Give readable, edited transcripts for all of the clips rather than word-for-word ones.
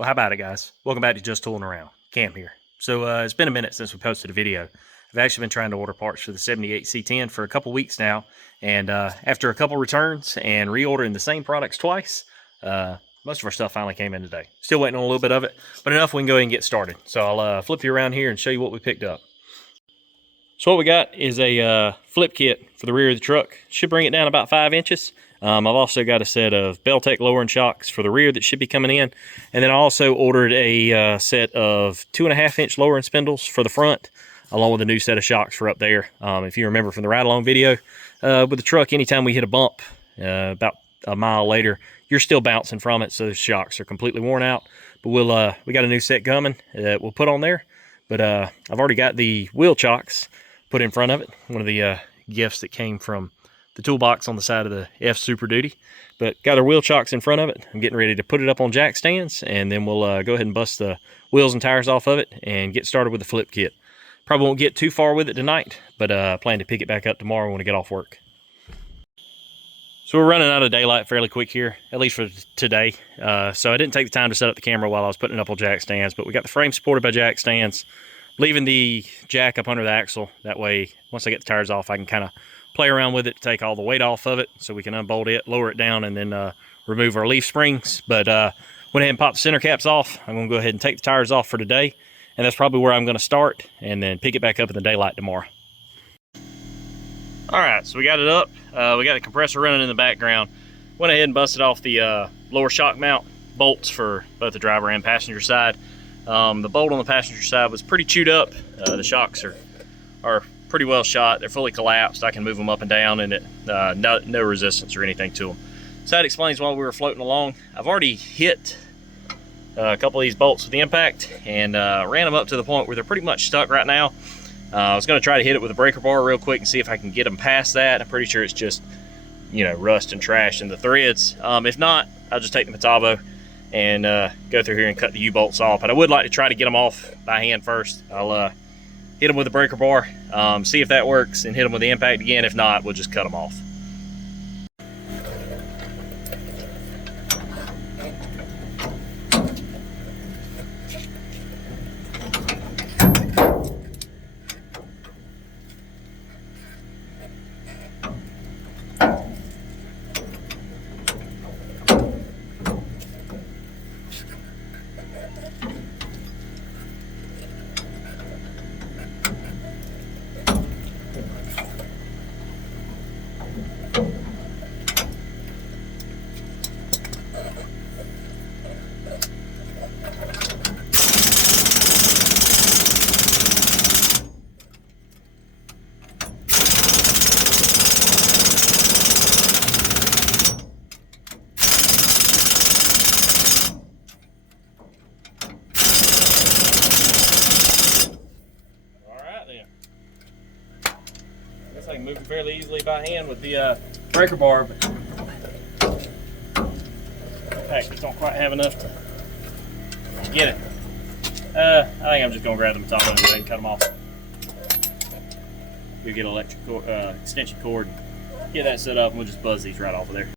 Well, how about it, guys? Welcome back to Just Tooling Around. Cam here. So it's been a minute since we posted a video. I've actually been trying to order parts for the 78 C10 for a couple weeks now, and after a couple returns and reordering the same products twice, most of our stuff finally came in today. Still waiting on a little bit of it, but enough we can go ahead and get started. So I'll flip you around here and show you what we picked up. So what we got is a flip kit for the rear of the truck. Should bring it down about 5 inches. I've also got a set of Beltec lowering shocks for the rear that should be coming in. And then I also ordered a set of 2.5-inch lowering spindles for the front, along with a new set of shocks for up there. If you remember from the ride-along video, with the truck, anytime we hit a bump, about a mile later, you're still bouncing from it, so the shocks are completely worn out. But we got a new set coming that we'll put on there. But I've already got the wheel chocks put in front of it. One of the gifts that came from the toolbox on the side of the F Super Duty. But got our wheel chocks in front of it. I'm getting ready to put it up on jack stands, and then we'll go ahead and bust the wheels and tires off of it and get started with the flip kit. Probably won't get too far with it tonight, but I plan to pick it back up tomorrow when I get off work. So we're running out of daylight fairly quick here, at least for today. So I didn't take the time to set up the camera while I was putting it up on jack stands, but we got the frame supported by jack stands, leaving the jack up under the axle. That way, once I get the tires off, I can kind of play around with it to take all the weight off of it, so we can unbolt it, lower it down, and then remove our leaf springs. But went ahead and popped the center caps off. I'm going to go ahead and take the tires off for today, and that's probably where I'm going to start, and then pick it back up in the daylight tomorrow. All right, so we got it up. We got a compressor running in the background. Went ahead and busted off the lower shock mount bolts for both the driver and passenger side. The bolt on the passenger side was pretty chewed up. The shocks are pretty well shot. They're fully collapsed. I can move them up and down, and no resistance or anything to them. So that explains why we were floating along. I've already hit a couple of these bolts with the impact and ran them up to the point where they're pretty much stuck right now. I was going to try to hit it with a breaker bar real quick and see if I can get them past that. I'm pretty sure it's just, rust and trash in the threads. If not, I'll just take the Metabo and go through here and cut the U-bolts off. But I would like to try to get them off by hand first. I'll hit them with a breaker bar, see if that works, and hit them with the impact again. If not, we'll just cut them off. I can move them fairly easily by hand with the breaker bar, but the packets don't quite have enough to get it. I think I'm just going to grab the Metabo and cut them off. We'll get an electric extension cord and get that set up, and we'll just buzz these right off of there.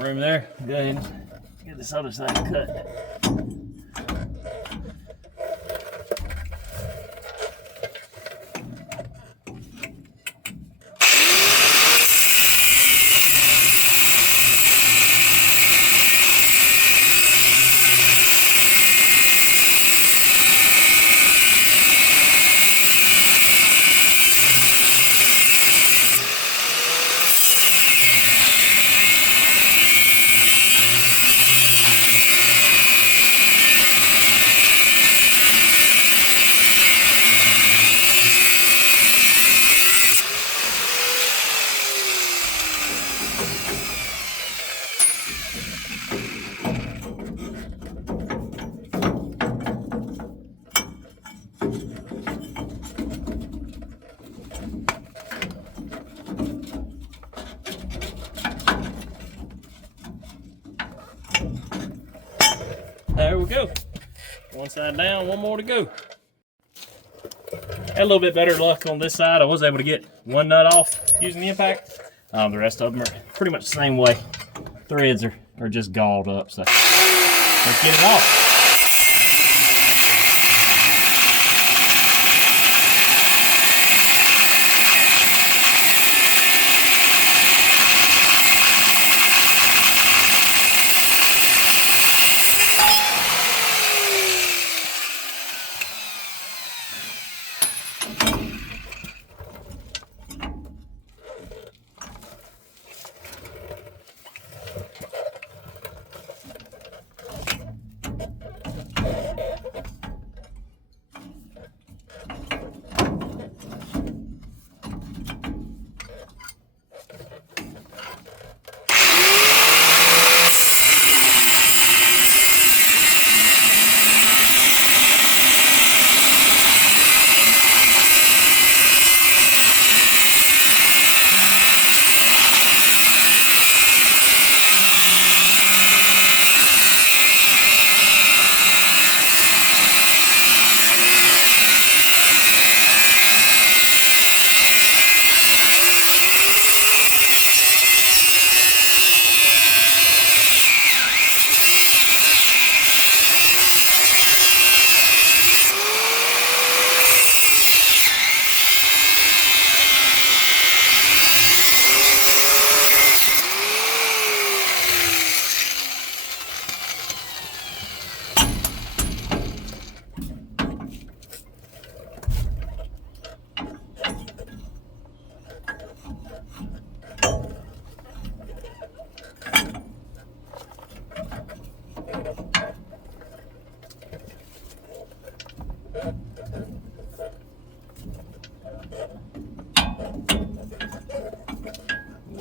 room there. Go ahead and get this other side cut. There we go. One side down, one more to go. Had a little bit better luck on this side. I was able to get one nut off using the impact. The rest of them are pretty much the same way. Threads are just galled up, so let's get it off.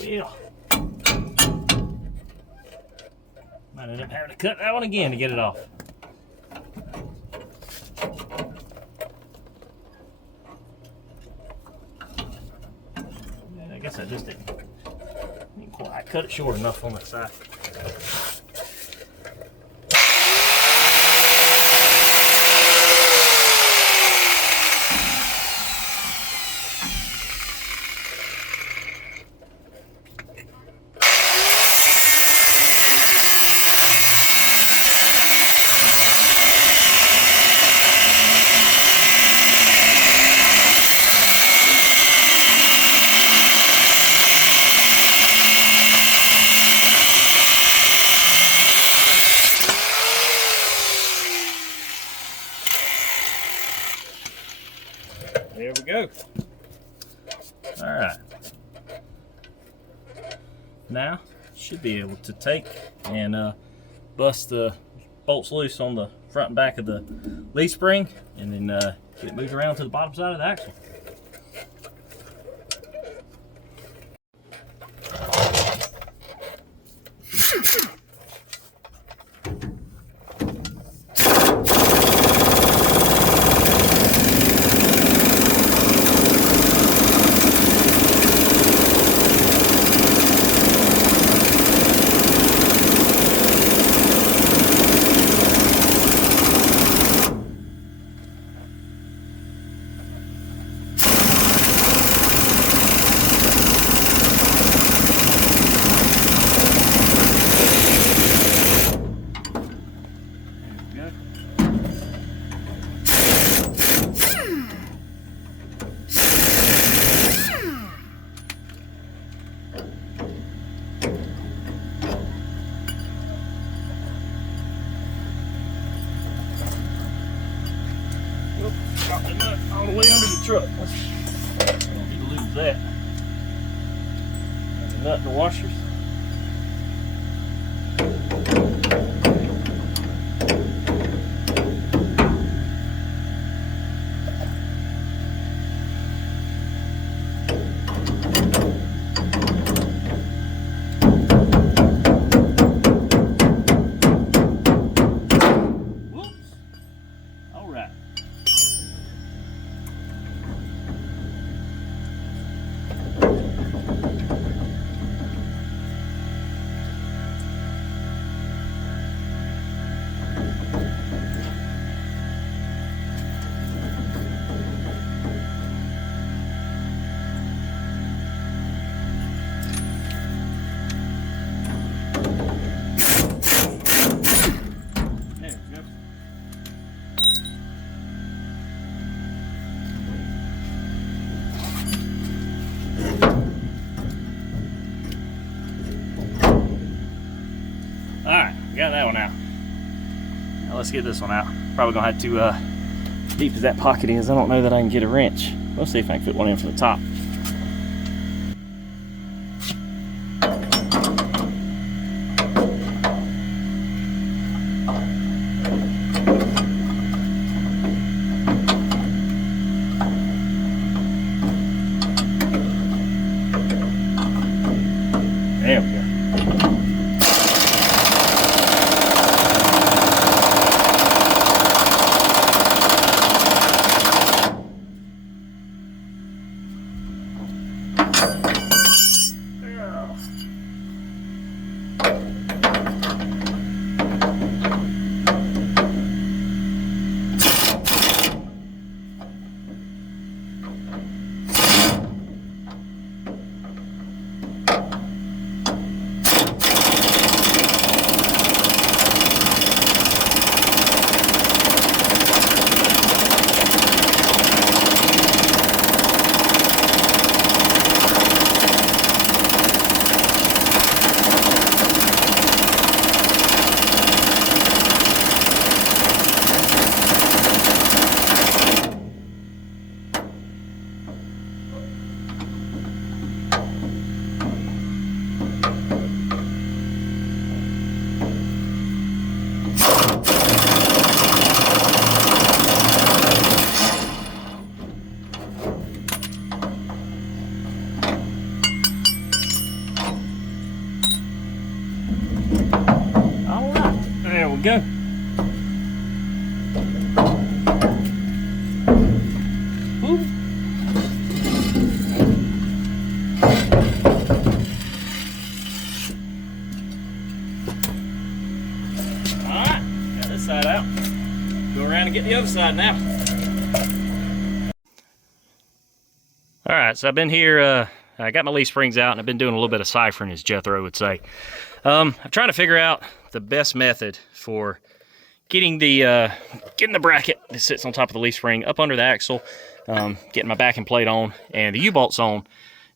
Well, might end up having to cut that one again to get it off. Yeah, I guess I just didn't quite cut it short enough on that side. There we go. All right. Now, should be able to take and bust the bolts loose on the front and back of the leaf spring, and then get it moved around to the bottom side of the axle. There's that. And the nut and the washers. Alright, got that one out. Now let's get this one out. Probably gonna have to, deep as that pocket is, I don't know that I can get a wrench. We'll see if I can fit one in from the top. There we go. Go. Ooh. Alright, got this side out. Go around and get the other side now. Alright, so I've been here, I got my leaf springs out and I've been doing a little bit of ciphering, as Jethro would say. I'm trying to figure out the best method for getting the bracket that sits on top of the leaf spring up under the axle, getting my backing plate on and the U-bolts on.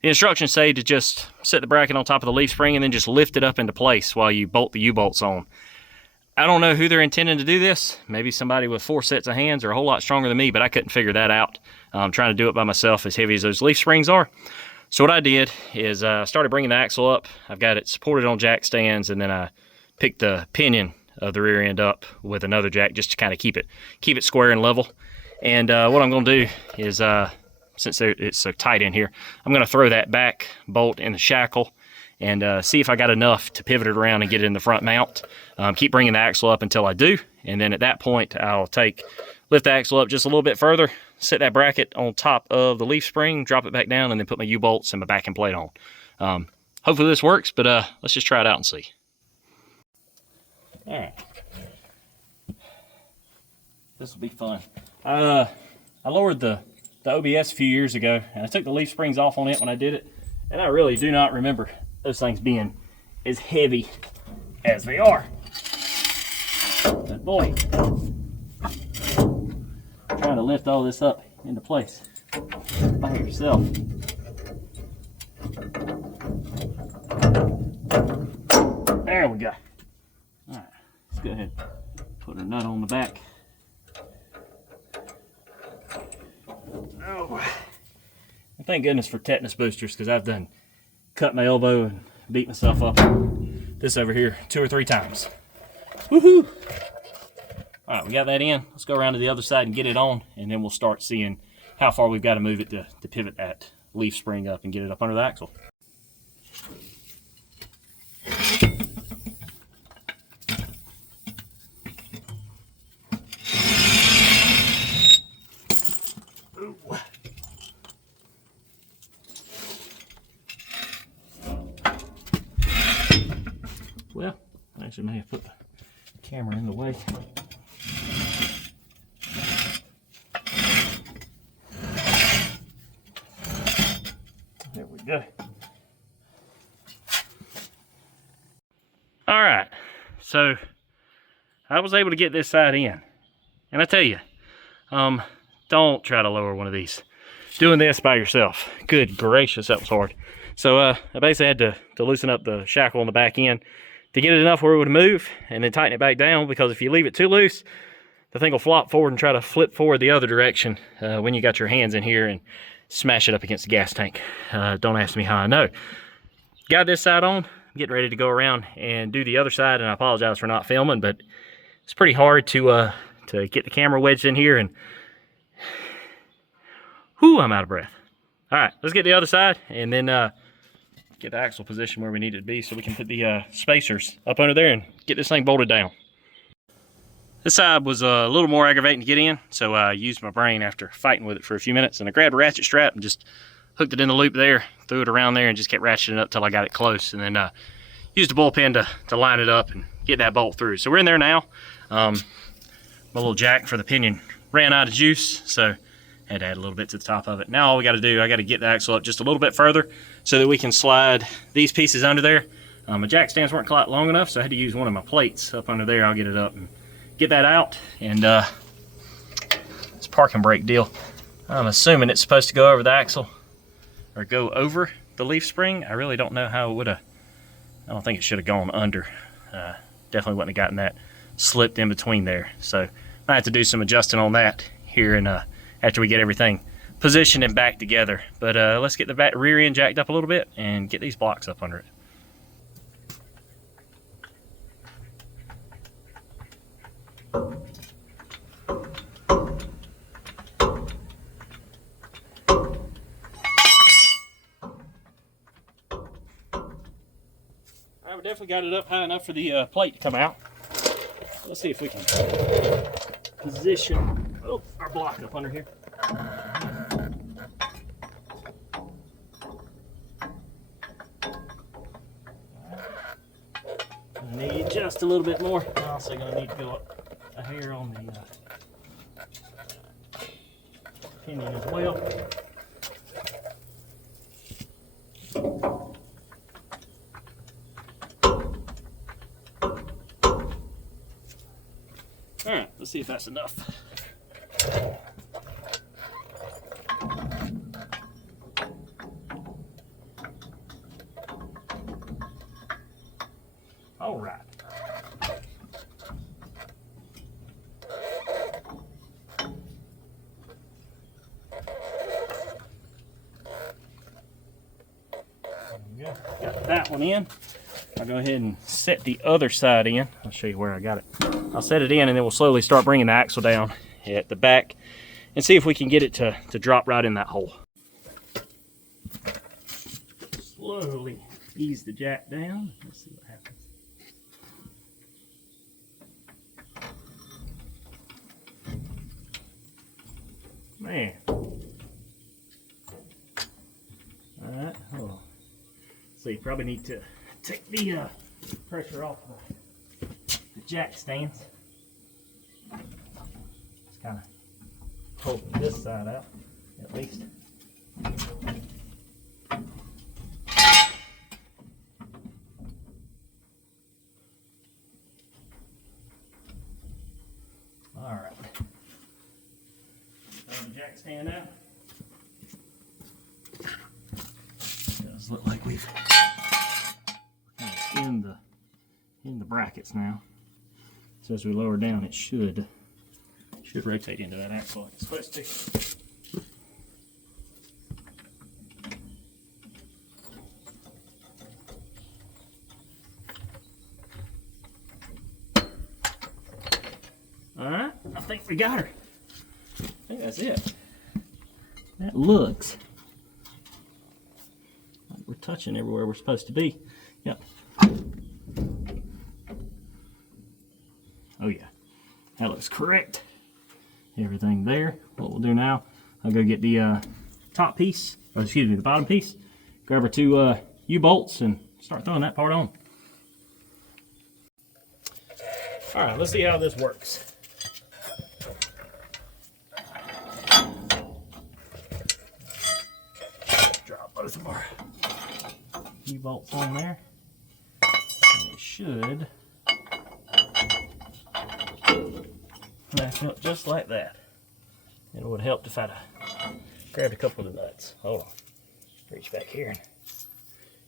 The instructions say to just set the bracket on top of the leaf spring and then just lift it up into place while you bolt the U-bolts on. I don't know who they're intending to do this. Maybe somebody with 4 sets of hands or a whole lot stronger than me, but I couldn't figure that out. I'm trying to do it by myself, as heavy as those leaf springs are. So what I did is I started bringing the axle up. I've got it supported on jack stands, and then I picked the pinion of the rear end up with another jack just to kind of keep it square and level. And what I'm going to do is, since it's so tight in here, I'm going to throw that back bolt in the shackle and see if I got enough to pivot it around and get it in the front mount. Keep bringing the axle up until I do, and then at that point I'll lift the axle up just a little bit further, set that bracket on top of the leaf spring, drop it back down, and then put my U-bolts and my backing plate on. Hopefully this works, but let's just try it out and see. All right, this will be fun. I lowered the OBS a few years ago, and I took the leaf springs off on it when I did it, and I really do not remember those things being as heavy as they are. But boy, trying to lift all this up into place by yourself. There we go. All right, let's go ahead and put a nut on the back. Oh, Thank goodness for tetanus boosters, because I've done cut my elbow and beat myself up this over here 2 or 3 times. Woohoo! All right, we got that in. Let's go around to the other side and get it on, and then we'll start seeing how far we've got to move it to pivot that leaf spring up and get it up under the axle. Ooh. Well, I actually may have put the camera in the way. There we go. All right, so I was able to get this side in, and I tell you, don't try to lower one of these. Doing this by yourself, good gracious, that was hard. So I basically had to loosen up the shackle on the back end to get it enough where it would move, and then tighten it back down, because if you leave it too loose, the thing will flop forward and try to flip forward the other direction when you got your hands in here and smash it up against the gas tank. Don't ask me how I know. Got this side on, getting ready to go around and do the other side, and I apologize for not filming, but it's pretty hard to get the camera wedged in here, and whew, I'm out of breath. All right, let's get the other side, and then get the axle position where we need it to be so we can put the spacers up under there and get this thing bolted down. This side was a little more aggravating to get in, so I used my brain after fighting with it for a few minutes, and I grabbed a ratchet strap and just hooked it in the loop there, threw it around there, and just kept ratcheting it up till I got it close, and then used a bullpen to line it up and get that bolt through. So we're in there now. My little jack for the pinion ran out of juice, so had to add a little bit to the top of it. Now all we got to do, I got to get the axle up just a little bit further so that we can slide these pieces under there. My jack stands weren't quite long enough, so I had to use one of my plates up under there. I'll get it up and get that out, and this parking brake deal, I'm assuming it's supposed to go over the axle or go over the leaf spring. I really don't know how it would have. I don't think it should have gone under. Definitely wouldn't have gotten that slipped in between there, so I have to do some adjusting on that here and after we get everything positioned and back together. But let's get the rear end jacked up a little bit and get these blocks up under it. Alright, we definitely got it up high enough for the plate to come out. Let's see if we can position our block up under here. I need just a little bit more. I'm also going to need to go up a hair on the pinion as well. Alright, let's see if that's enough. All right. Got that one in. I'll go ahead and set the other side in. I'll show you where I got it. I'll set it in, and then we'll slowly start bringing the axle down at the back and see if we can get it to drop right in that hole. Slowly ease the jack down. Let's see what happens. Man. Alright, hold on. So you probably need to take the pressure off the jack stands. Just kind of pull this side out, at least. Alright. The jack stand out. Does look like we've in the brackets now. So as we lower down, it should rotate into that axle like it's supposed to. think we got her. I think that's it. That looks like we're touching everywhere we're supposed to be. Yep. Oh yeah, that looks correct. Everything there. What we'll do now, I'll go get the top piece, or excuse me, the bottom piece, grab our two U-bolts and start throwing that part on. All right, let's see how this works. Drop both of our U-bolts on there. And it should match up just like that. It would help if I'd grabbed a couple of the nuts. Hold on. Reach back here and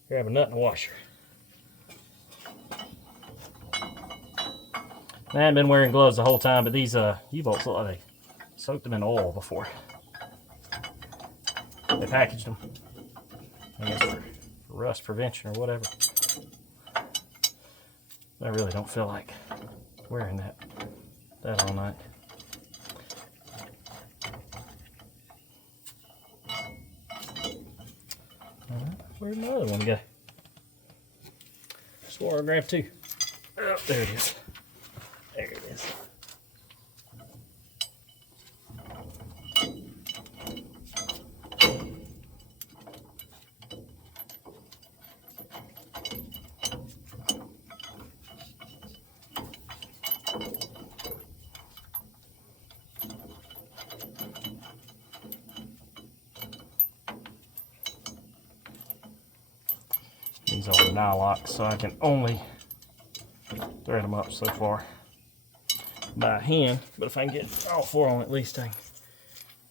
grab a nut and a washer. I haven't been wearing gloves the whole time, but these U-bolts look like they soaked them in oil before they packaged them. I guess for rust prevention or whatever. I really don't feel like wearing that all night. Where'd my other one go? Swore I grabbed two. Oh, there it is. There it is. These are nylocks, so I can only thread them up so far by hand. But if I can get all four on, at least I can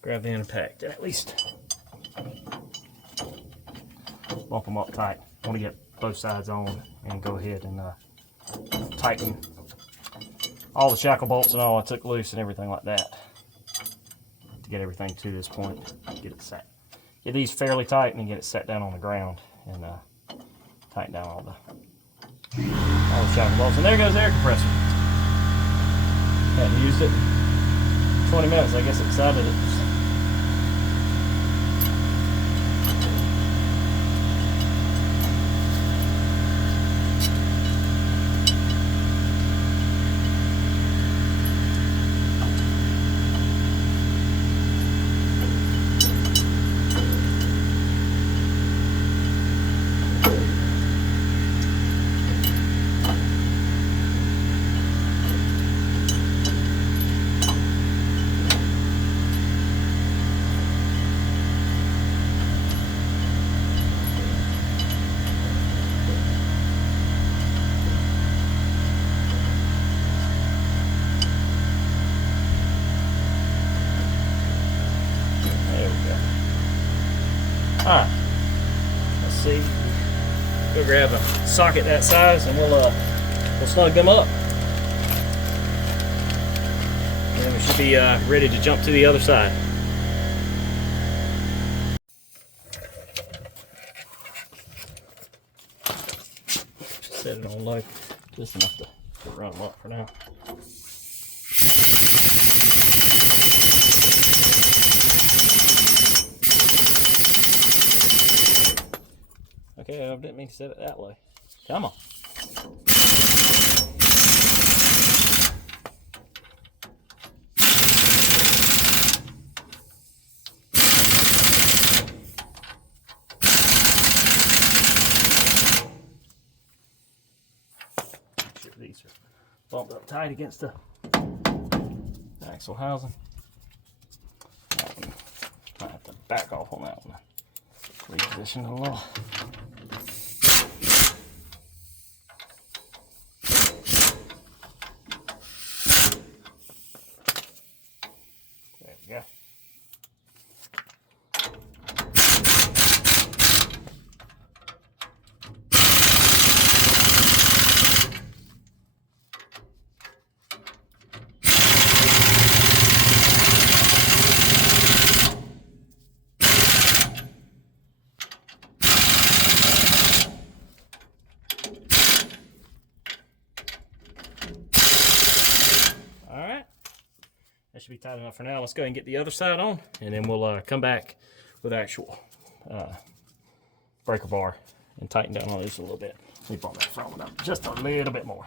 grab the impact and at least bump them up tight. I want to get both sides on and go ahead and tighten all the shackle bolts and all I took loose and everything like that to get everything to this point. Get it set. Get these fairly tight and get it set down on the ground and tighten down all the shackle bolts. And there goes the air compressor. Hadn't used it in 20 minutes. I guess it decided it. Alright, let's see. Go grab a socket that size and we'll snug them up. And then we should be ready to jump to the other side. Set it on low, just enough to run them up for now. Okay, I didn't mean to set it that way. Come on. Sure these are bumped up tight against the axle housing. That one, I have to back off on that one. Reposition a little. There we go. should be tight enough for now. Let's go ahead and get the other side on, and then we'll come back with actual breaker bar and tighten down on this a little bit. Let me bump that front one up just a little bit more.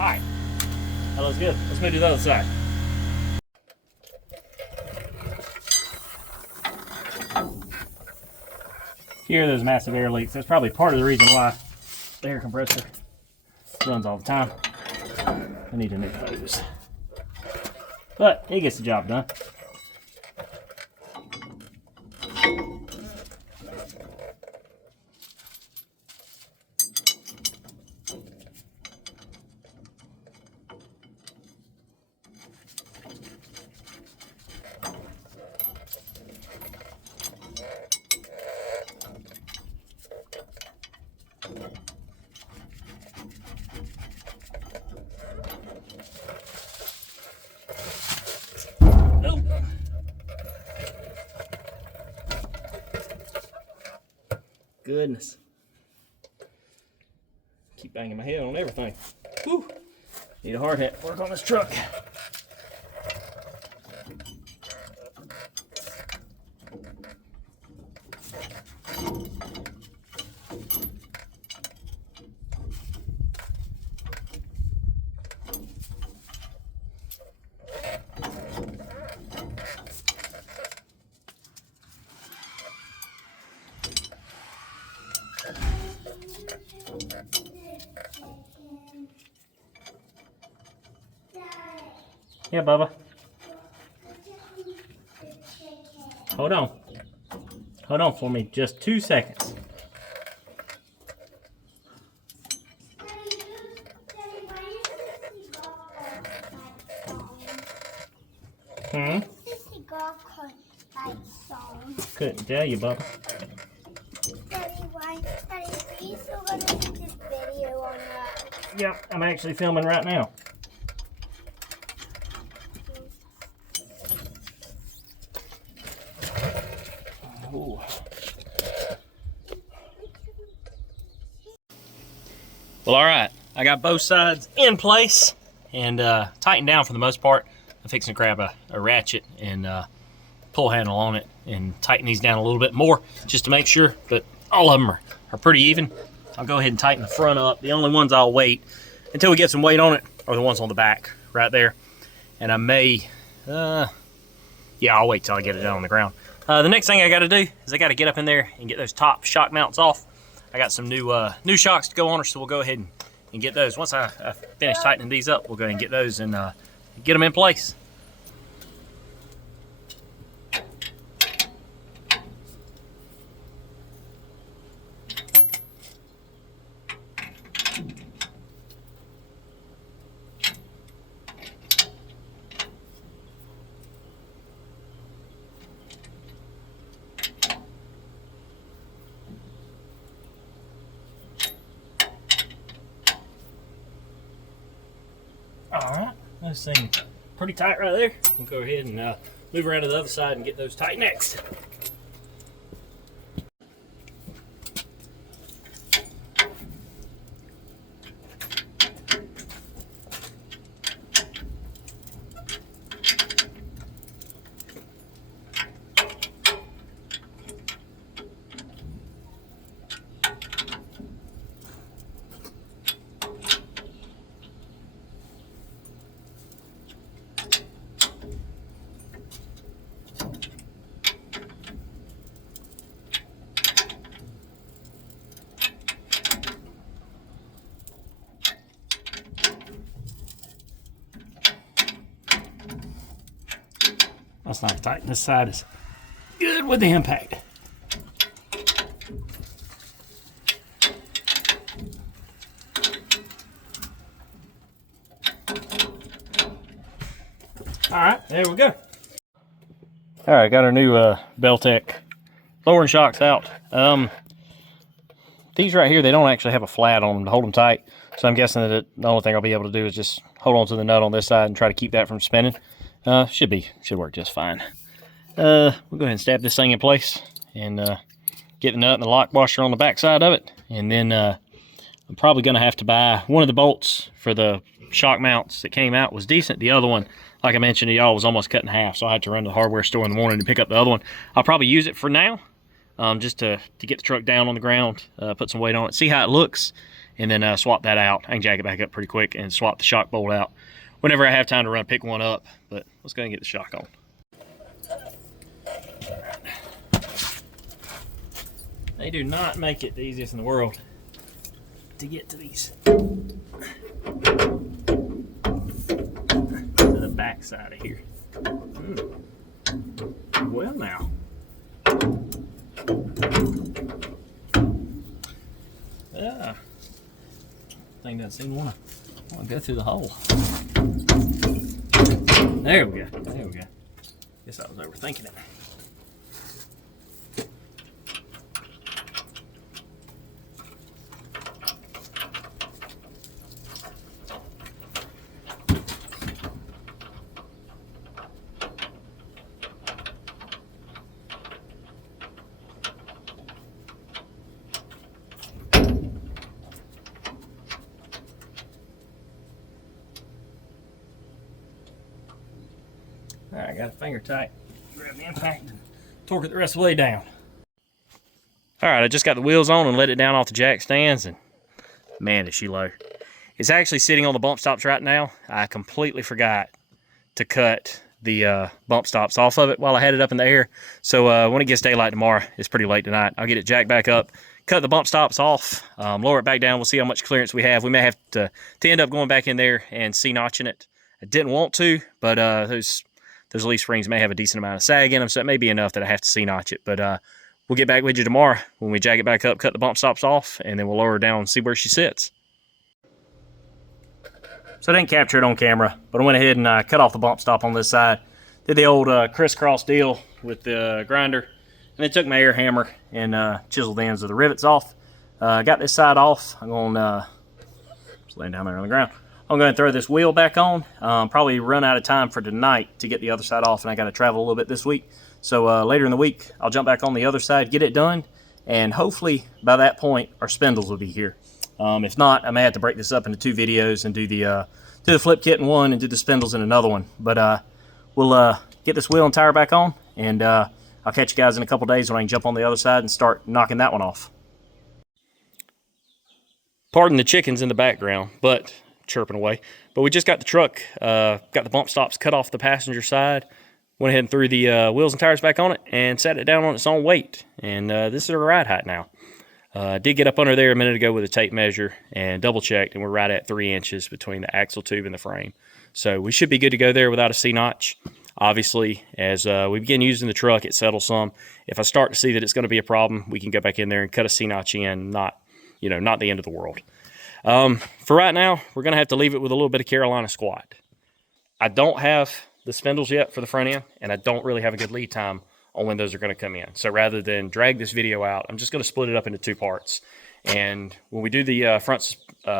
All right, that looks good. Let's move to the other side. Here, there's massive air leaks. That's probably part of the reason why the air compressor runs all the time. I need a new hose, but it gets the job done. Goodness. Keep banging my head on everything. Whew. Need a hard hat to work on this truck. Yeah, Bubba. Hold on. Hold on for me just 2 seconds. Couldn't tell you, Bubba. Daddy, are you still going to make this video or not? Yep, I'm actually filming right now. Ooh. Well, all right. I got both sides in place and tightened down for the most part. I'm fixing to grab a ratchet and pull handle on it and tighten these down a little bit more just to make sure that all of them are pretty even. I'll go ahead and tighten the front up. The only ones I'll wait until we get some weight on it are the ones on the back right there. And I may, yeah, I'll wait till I get it down on the ground. The next thing I got to do is I got to get up in there and get those top shock mounts off. I got some new shocks to go on her, so we'll go ahead and get those. Once I finish tightening these up, we'll go ahead and get those and get them in place. Alright, this thing pretty tight right there. We'll go ahead and move around to the other side and get those tight next. That's not tight. This side is good with the impact. All right, there we go. All right, got our new Beltec lowering shocks out. These right here, they don't actually have a flat on them to hold them tight. So I'm guessing that the only thing I'll be able to do is just hold on to the nut on this side and try to keep that from spinning. Should work just fine. We'll go ahead and stab this thing in place and get the nut and the lock washer on the back side of it. And then I'll I'm probably going to have to buy one of the bolts for the shock mounts that came out was decent. The other one, like I mentioned to y'all, was almost cut in half, so I had to run to the hardware store in the morning to pick up the other one. I'll probably use it for now, just to get the truck down on the ground, put some weight on it, see how it looks, and then swap that out. I can jack it back up pretty quick and swap the shock bolt out whenever I have time to run pick one up. But let's go ahead and get the shock on. They do not make it the easiest in the world to get to these. To the back side of here. Well now. Thing doesn't seem to want to go through the hole. There we go. There we go. Guess I was overthinking it. All right, I got a finger tight. Grab the impact and torque it the rest of the way down. All right, I just got the wheels on and let it down off the jack stands, and man, is she low. It's actually sitting on the bump stops right now. I completely forgot to cut the bump stops off of it while I had it up in the air. So when it gets daylight tomorrow, it's pretty late tonight, I'll get it jacked back up, cut the bump stops off, lower it back down. We'll see how much clearance we have. We may have to end up going back in there and C-notching it. I didn't want to, but those leaf springs may have a decent amount of sag in them, so it may be enough that I have to C-notch it. But we'll get back with you tomorrow when we jack it back up, cut the bump stops off, and then we'll lower her down and see where she sits. So I didn't capture it on camera, but I went ahead and cut off the bump stop on this side. Did the old crisscross deal with the grinder, and then took my air hammer and chiseled the ends of the rivets off. Got this side off. I'm going just laying down there on the ground. I'm going to throw this wheel back on. Probably run out of time for tonight to get the other side off, and I got to travel a little bit this week. So later in the week, I'll jump back on the other side, get it done, and hopefully by that point, our spindles will be here. If not, I may have to break this up into 2 videos and do the flip kit in one and do the spindles in another one. But we'll get this wheel and tire back on, and I'll catch you guys in a couple days when I can jump on the other side and start knocking that one off. Pardon the chickens in the background, but chirping away. But we just got the truck, got the bump stops cut off the passenger side, went ahead and threw the wheels and tires back on it and sat it down on its own weight. And this is a ride height now. Did get up under there a minute ago with a tape measure and double checked, and we're right at 3 inches between the axle tube and the frame. So we should be good to go there without a C-notch. Obviously, as we begin using the truck, it settles some. If I start to see that it's going to be a problem, we can go back in there and cut a C-notch in, not the end of the world. For right now, we're going to have to leave it with a little bit of Carolina squat. I don't have the spindles yet for the front end, and I don't really have a good lead time on when those are going to come in. So rather than drag this video out, I'm just going to split it up into 2 parts. And when we do the front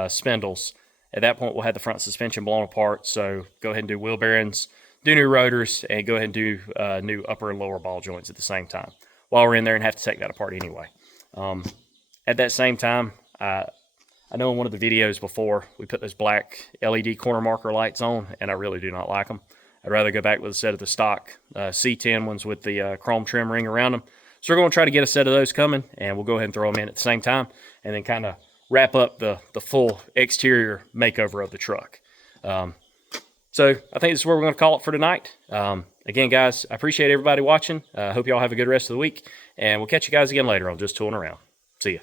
spindles, at that point, we'll have the front suspension blown apart. So go ahead and do wheel bearings, do new rotors, and go ahead and do new upper and lower ball joints at the same time while we're in there and have to take that apart anyway. At that same time, I know in one of the videos before, we put those black LED corner marker lights on, and I really do not like them. I'd rather go back with a set of the stock C10 ones with the chrome trim ring around them. So we're going to try to get a set of those coming, and we'll go ahead and throw them in at the same time, and then kind of wrap up the full exterior makeover of the truck. So I think this is where we're going to call it for tonight. Again, guys, I appreciate everybody watching. I hope you all have a good rest of the week, and we'll catch you guys again later on Just Tooling Around. See ya.